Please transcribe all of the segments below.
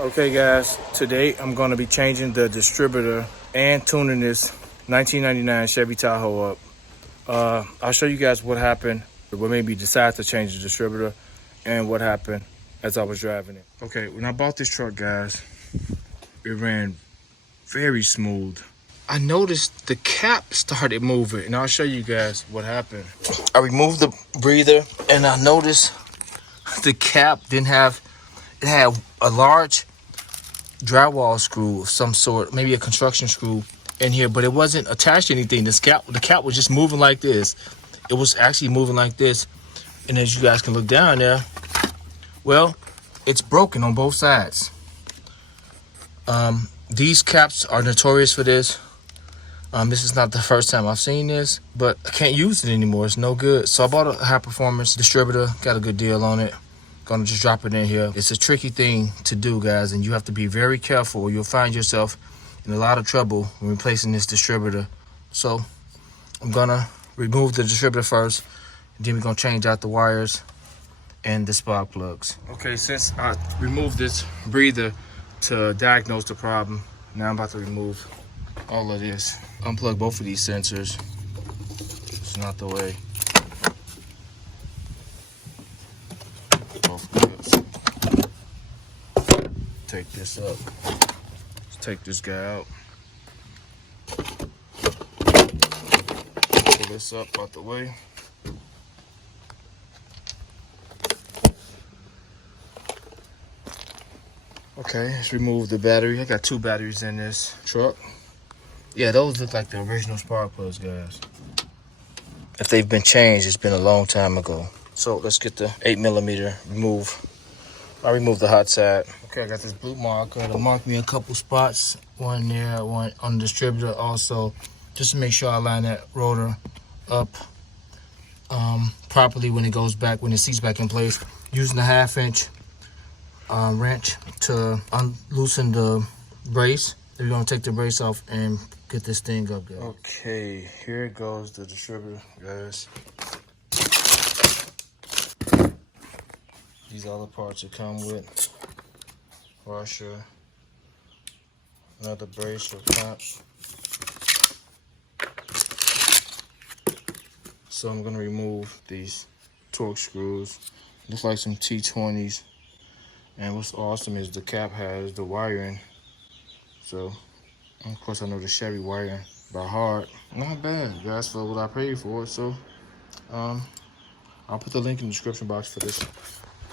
Okay guys, today I'm going to be changing the distributor and tuning this 1999 Chevy Tahoe up. I'll show you guys what happened, what made me decide to change the distributor, and what happened as I was driving it. Okay, when I bought this truck, guys, it ran very smooth. I noticed the cap started moving, and I'll show you guys what happened. I removed the breather, and I noticed the cap didn't have, it had a large drywall screw of some sort, maybe a construction screw in here, but it wasn't attached to anything. The cap was just moving like this. It was actually moving like this, and as you guys can look down there, well, it's broken on both sides. These caps are notorious for this. This is not the first time I've seen this, but I can't use it anymore. It's no good. So I bought a high performance distributor, got a good deal on it. Gonna just drop it in here. It's a tricky thing to do, guys, and you have to be very careful or you'll find yourself in a lot of trouble when replacing this distributor. So I'm gonna remove the distributor first, and then we're gonna change out the wires and the spark plugs. Okay, since I removed this breather to diagnose the problem, now I'm about to remove all of this. Unplug both of these sensors. It's not the way. Take this up. Let's take this guy out. Pull this up out the way. Okay, let's remove the battery. I got 2 batteries in this truck. Yeah, those look like the original spark plugs, guys. If they've been changed, it's been a long time ago. So let's get the 8mm removed. I removed the hot side. Okay, I got this blue marker to mark me a couple spots. One there, one on the distributor also, just to make sure I line that rotor up properly when it goes back, when it seats back in place. Using the 1/2-inch wrench to loosen the brace. We're gonna take the brace off and get this thing up, guys. Okay, here goes the distributor, guys. These are the parts that come with. Washer, another brace or clamp. So I'm gonna remove these torque screws. Looks like some T20s. And what's awesome is the cap has the wiring. So, of course I know the Chevy wiring by heart. Not bad, guys, for what I paid for it. So, I'll put the link in the description box for this.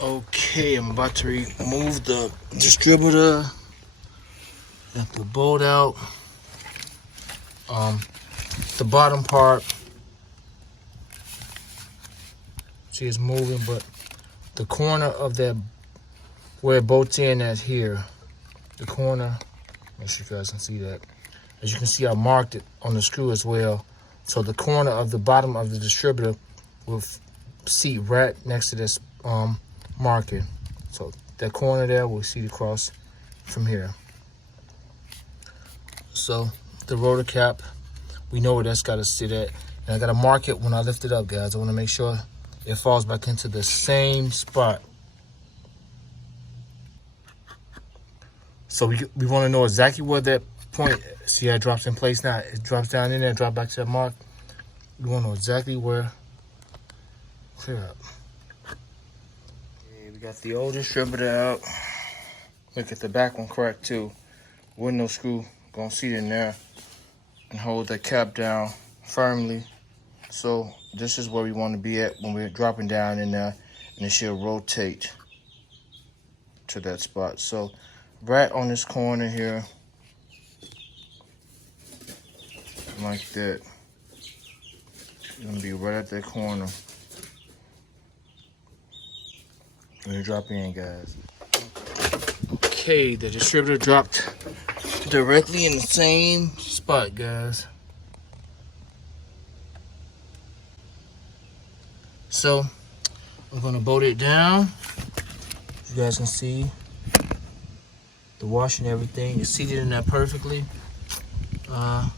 Okay, I'm about to remove the distributor. Got the bolt out. The bottom part, see, it's moving, but the corner of that, where it bolts in at here, the corner, make sure you guys can see that. As you can see, I marked it on the screw as well. So the corner of the bottom of the distributor will seat right next to this marking. So that corner there, we'll see the cross from here. So the rotor cap, we know where that's got to sit at. And I got to mark it when I lift it up, guys. I want to make sure it falls back into the same spot. So we want to know exactly where that point, see how it drops in place now. It drops down in there, drop back to that mark. We want to know exactly where. Clear up. Okay, we got the old distributor out. Look at the back one cracked too. Window screw gonna seat in there and hold that cap down firmly. So this is where we want to be at when we're dropping down in there, and it should rotate to that spot. So right on this corner here, like that. It's gonna be right at that corner when you drop in, guys. Okay, the distributor dropped directly in the same spot, guys. So I'm gonna bolt it down. You guys can see the wash and everything is seated in there perfectly. I'm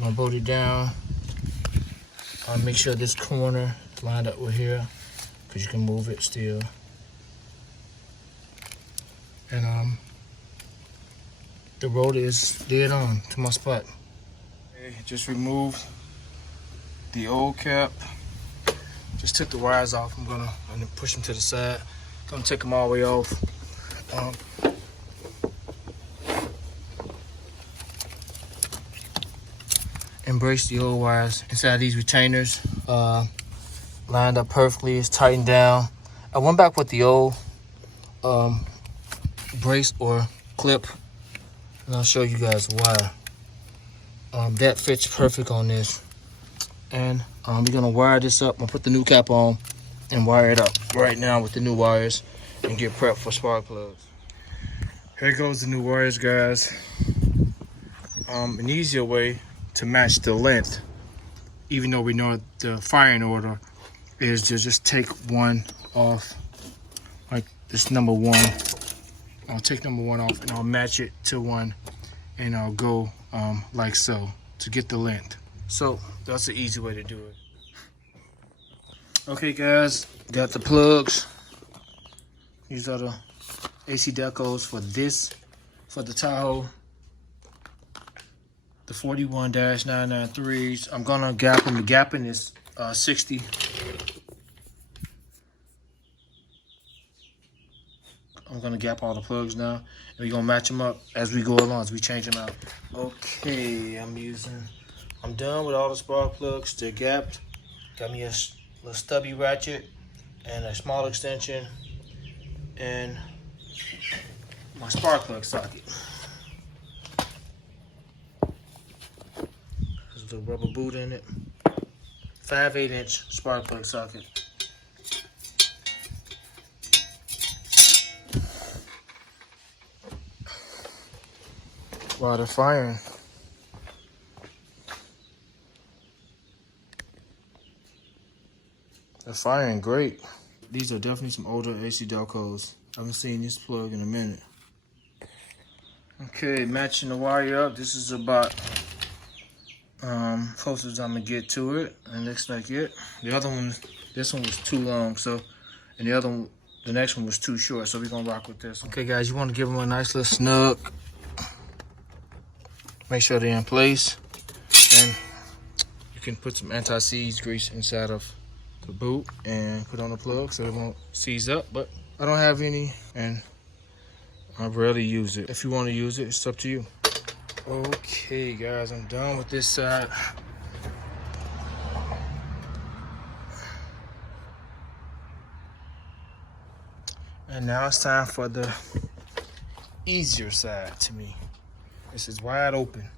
gonna bolt it down. I'll make sure this corner is lined up with here, because you can move it still. And the rotor is dead on to my spot. Okay, just removed the old cap. Just took the wires off. I'm gonna push them to the side. Gonna take them all the way off. Embrace the old wires inside these retainers. Lined up perfectly. It's tightened down. I went back with the old brace or clip, and I'll show you guys why. That fits perfect on this. And we're gonna wire this up. I'm gonna put the new cap on and wire it up right now with the new wires and get prepped for spark plugs. Here goes the new wires, guys. An easier way to match the length, even though we know the firing order, is to just take one off, like this number 1. I'll take number 1 off and I'll match it to 1, and I'll go like so to get the length. So that's the easy way to do it. Okay guys, got the plugs. These are the AC decos for the Tahoe, the 41-993s. I'm gonna gap them. The gapping is 60. I'm gonna gap all the plugs now, and we're gonna match them up as we go along, as we change them out. Okay, I'm done with all the spark plugs. They're gapped. Got me a little stubby ratchet and a small extension and my spark plug socket. There's a rubber boot in it. 5/8" spark plug socket. Wow, they're firing. They're firing great. These are definitely some older AC Delcos. I haven't seen this plug in a minute. Okay, matching the wire up. This is about close as I'm gonna get to it. And looks like it. The other one, this one was too long, so, and the other one, the next one was too short, so we're gonna rock with this one. Okay guys, you wanna give them a nice little snug. Make sure they're in place. And you can put some anti-seize grease inside of the boot and put on the plug so it won't seize up, but I don't have any and I rarely use it. If you want to use it, it's up to you. Okay guys, I'm done with this side. And now it's time for the easier side to me. This is wide open.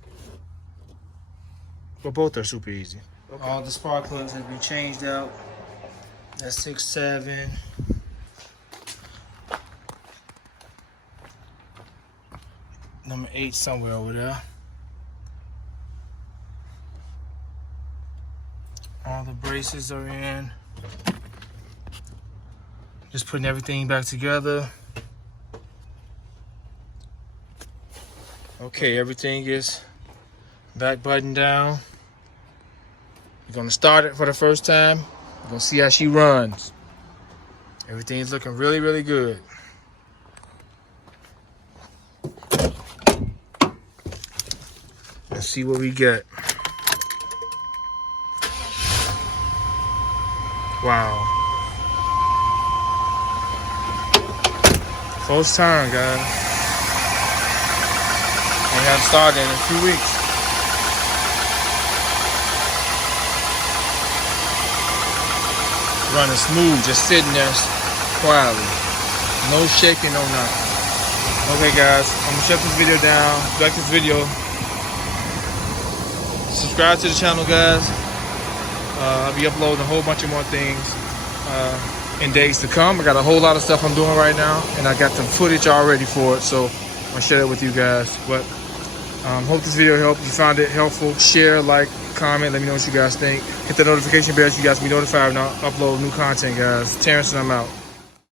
But both are super easy. Okay. All the spark plugs have been changed out. That's 6, 7. Number 8 somewhere over there. All the braces are in. Just putting everything back together. Okay, everything is back buttoned down. We're gonna start it for the first time. We're gonna see how she runs. Everything's looking really, really good. Let's see what we get. Wow. First time, guys. We haven't started in a few weeks. Running smooth, just sitting there quietly. No shaking, no nothing. Okay guys, I'm gonna shut this video down. If you like this video, subscribe to the channel, guys. I'll be uploading a whole bunch of more things in days to come. I got a whole lot of stuff I'm doing right now, and I got the footage already for it, so I'll share it with you guys. But hope this video helped. If you found it helpful, share, like, comment, let me know what you guys think. Hit the notification bell so you guys can be notified when I upload new content, guys. Terrence and I'm out.